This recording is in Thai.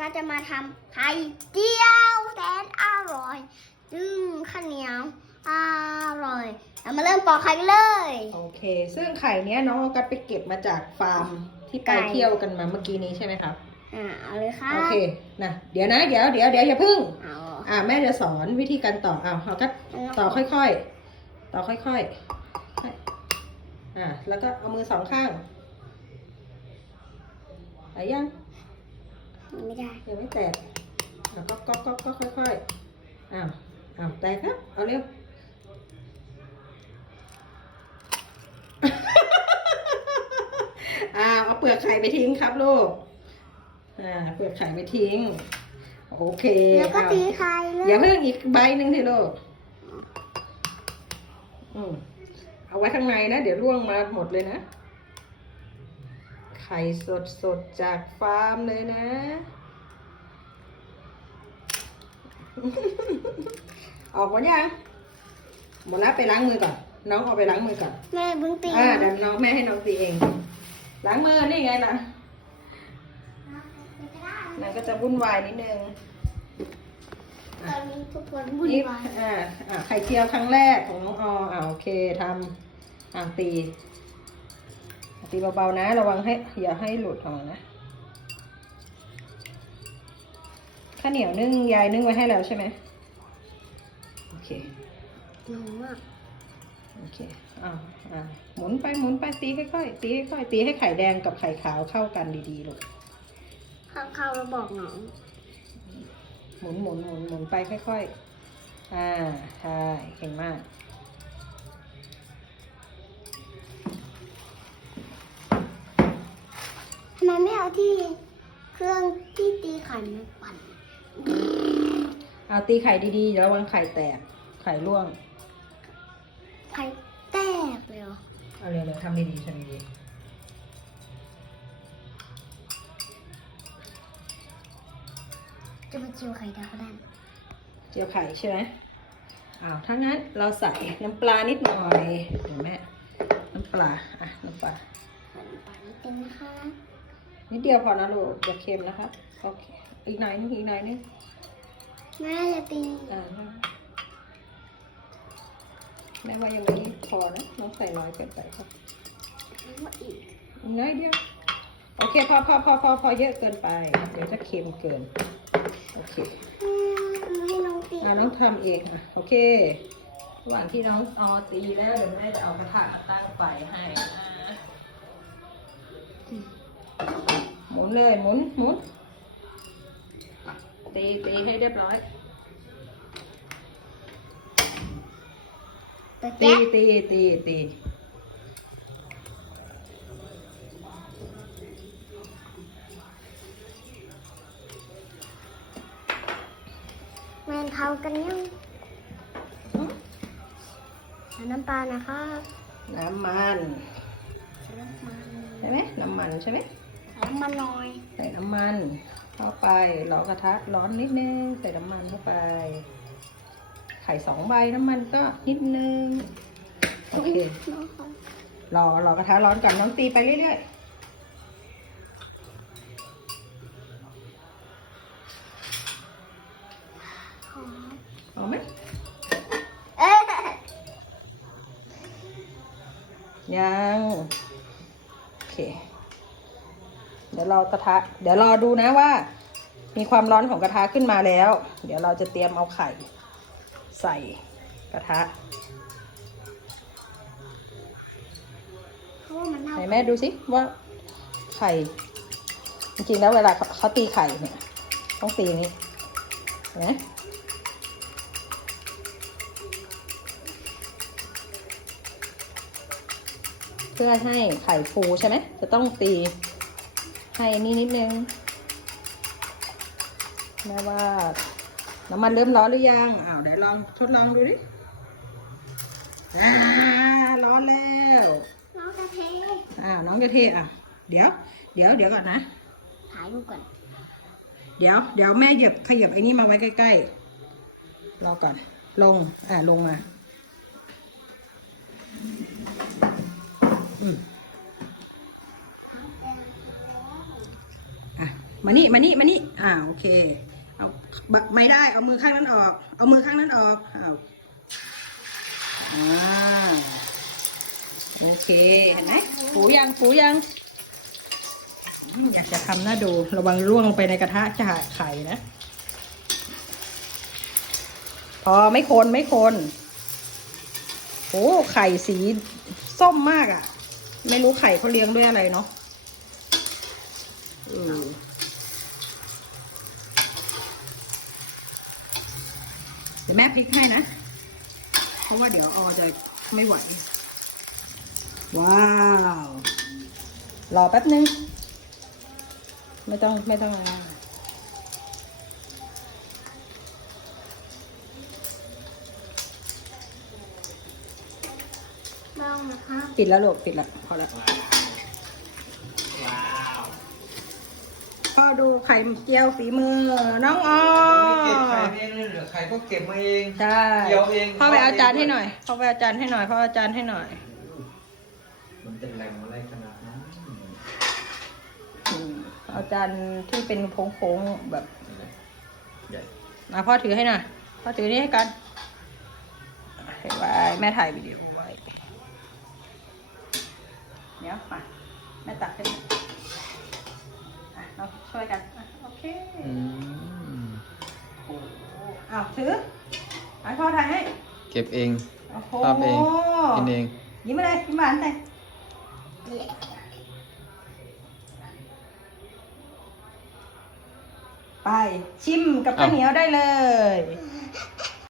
ก็จะมาทำไข่เจียวแสนอร่อยซึ่งข้าวเหนียวอร่อยเรามาเริ่มปอกไข่กันเลย โอเค ซึ่งไข่เนี้ยน้องออกัสไปเก็บมาจากฟาร์มที่ไปไก่ เที่ยวกันมาเมื่อกี้นี้ใช่ไหมครับ อ่าเอาเลยค่ะโอเคนะเดี๋ยวนะ เดี๋ยวเดี๋ยวเดี๋ยวอย่าพึ่ง เอาอ่าแม่จะสอนวิธีการต่ออ้าวออกัสต่อค่อยๆ ต่อค่อยๆอ่าแล้วก็เอามือสองข้างไหนยัง ไม่ได้ยังไม่แตกแล้วก็ก็ก็ก็ค่อยๆอ้าวอ้าวแตกครับเอาเร็วอ่าเอาเปลือกไข่ไปทิ้งครับลูกอ่าเปลือกไข่ไปทิ้ง โอเคแล้วก็เอาตีไข่เลยอย่าเพิ่งอีกใบหนึ่งทีลูกอืมเอาไว้ข้างในนะ เดี๋ยวร่วงมาหมดเลยนะไข่สดสดๆจากฟาร์มเลยนะ ออกหมดยังหมดแล้วไปล้างมือก่อน น้องเอาไปล้างมือก่อน แม่เพิ่งตีอ่าเดี๋ยวน้องแม่ให้น้องตีเอง ล้างมือนี่ไงล่ะมันก็จะวุ่นวายนิดนึงตอนนี้ทุกคนวุ่นนี่วายอ่าอ่าไข่เจียวครั้งแรกของน้องออ่าโอเคทำอ่าตี ตีเบาๆนะ ระวังให้อย่าให้หลุดออกนะข้าวเหนียวนึ่งยายนึ่งไว้ให้แล้วใช่ไหมโอเคหนูอะโอเคอ่าอ่าหมุนไปหมุนไปตีค่อยๆตีค่อยๆตีให้ไข่แดงกับไข่ขาวเข้ากันดีๆลูกข้าวเข้าแล้วบอกน้องหมุนหมุนหมุนหมุนไปค่อยๆอ่าใช่เก่งมาก ทำไมไม่ เอาที่เครื่องที่ตีไข่มาปั่นเอาตีไข่ดีๆเดี๋ยวระวังไข่แตก ไข่ร่วง ไข่แตกเลยเหรอเอาเร็วๆทำดีๆทำดีจะมาเจียวไข่ดาวก็ได้ๆเจียวไข่ใช่ไหมอ้าวถ้างั้นเราใส่น้ำปลานิดหน่อยเดี๋ยวแม่น้ำปลาอะน้ำปลาใส่น้ำปลานิดนึงนะคะ นิดเดียวพอนะลูกอย่าเค็มนะคะโอเคอีกหน่อยนึงอีกหน่อยนึงแม่อย่าตีอ่าแม่ว่ายังไม่พอนะน้องใส่น้อยเกินไปครับว่าอีกอีกน้อยเดียวโอเคพอพอพอพอพอเยอะเกินไป เดี๋ยวจะเค็มเกินโอเคอืมให้น้องตีอ่าน้องทำเองอะโอเคระหว่างที่น้องออตีแล้วเดี๋ยวแม่จะเอากระทะมาตั้งไฟให้อ่า หมุนเลยหมุนหมุนตีตีให้เรียบร้อยแต่ตีแจ๊ะตีตีตีแมนเทากันยังใส่น้ำปลานะครับน้ำมันใส่น้ำมันใช่ไหมน้ำมันใช่ไหมใส่ น้ำมันหน่อย ใส่น้ำมันเข้าไปรอกระทะร้อนนิดนึง ใส่น้ำมันเข้าไป ไข่สองใบน้ำมันก็นิดนึง โอเคน้องค่ะรอรอกระทะร้อนก่อนน้องตีไปเรื่อยขอๆเอาไหมเอ๊ะยัง โอเค เดี๋ยวเรากระทะ เดี๋ยวรอดูนะว่า มีความร้อนของกระทะขึ้นมาแล้ว เดี๋ยวเราจะเตรียมเอาไข่ ใส่กระทะเพราะว่ามันเท่าไหนแม่ดูสิว่าไข่ จริงๆแล้วเวลาเขาเขาตีไข่เนี่ยต้องตีอย่างนี้เห็นไหมเพื่อให้ไข่ฟูใช่ไหมจะต้องตี ให้นี่นิดนึงแม่ว่าน้ำมันเริ่มร้อนหรือยังอ้าวเดี๋ยวลองทดลองดูดิอ่าร้อนแล้วน้องจะเทอ่าน้องจะเทอะ เดี๋ยว เดี๋ยวเดี๋ยวก่อนนะถ่ายรูปก่อน เดี๋ยวเดี๋ยวแม่เหยียบขยับไอ้นี่มาไว้ใกล้ๆรอก่อน ลง อ่าลงมาอืมอะ มานี่มานี่มานี่อ่าโอเค เอาไม่ได้เอามือข้างนั้นออก เอามือข้างนั้นออกอ้าวอ่าโอเคเห็นไหมปูยังปูยังอยากจะทำน่าดูระวังร่วงลงไปในกระทะจะหาไข่นะ พอไม่คนไม่คนโอ้ไข่สีส้มมากอะ่ะ ไม่รู้ไข่เขาเลี้ยงด้วยอะไรเนาะเออเดี๋ยว แม่พลิกให้นะ เพราะว่าเดี๋ยวออจะไม่ไหว ว้าว รอแป๊บนึง ไม่ต้องไม่ต้องอะไรมากลองนะคะปิดแล้วลูกปิดแล้วพอแล้ว พ่อดูไข่เจียวฝีมือ น้องออไม่เก็บไข่เองเลยเหรอไข่ก็เก็บมาเองใช่เจียวเองพ่อไปเอาทอดเองจานให้หน่อยพ่อไปเอาจานให้หน่อยพ่อเอาจานให้หน่อย มันเป็นแหล่งอะไรขนาดนั้นอืมเอาจานที่เป็นโค้งๆแบบใหญ่มาพ่อถือให้หน่อยพ่อถือนี่ให้กันให้ไว้แม่ถ่ายวิดีโอไว้เดี๋ยวมาแม่ตักให้อะ เราช่วยกันอะโอเคอืมโอ้โหอ้าวถือให้พ่อถ่ายให้ เก็บเอง โอ้โหภาพเอง กินเอง ยิ้มมาเลยยิ้มหวานเลยไป ชิมกับข้าวเหนียวได้เลย